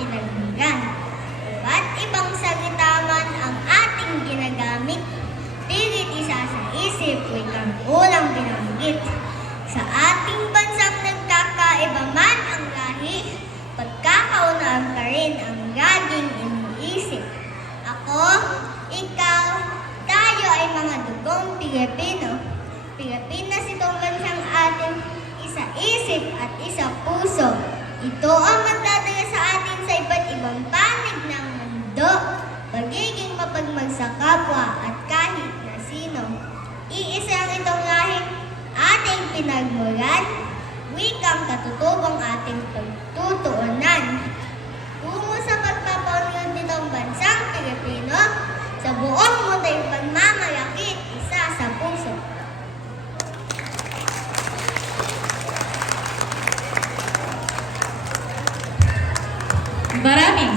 pinagmulan. Iba't ibang salita man ang ating ginagamit, pilit isa sa isip, wikang ulang binanggit. Sa ating bansang nagkakaiba man ang lahi, pagkakaunaan pa rin ang laging iniisip. Ako, ikaw, tayo ay mga dugong Pilipino. Pilipinas itong bansang ating isa isip at isa puso. Ito ang magdadala sa atin sa iba't ibang panig ng mundo. Pagiging mapagmag sa kapwa at kahit na sino. Iisa ang itong lahing ating pinagmulan, wikang katutubong ating pagtutuunan. Tungo sa pagpapaunlad nitong bansang Pilipino, sa buong mundo ay pagmamalaki, isa sa puso. Maraming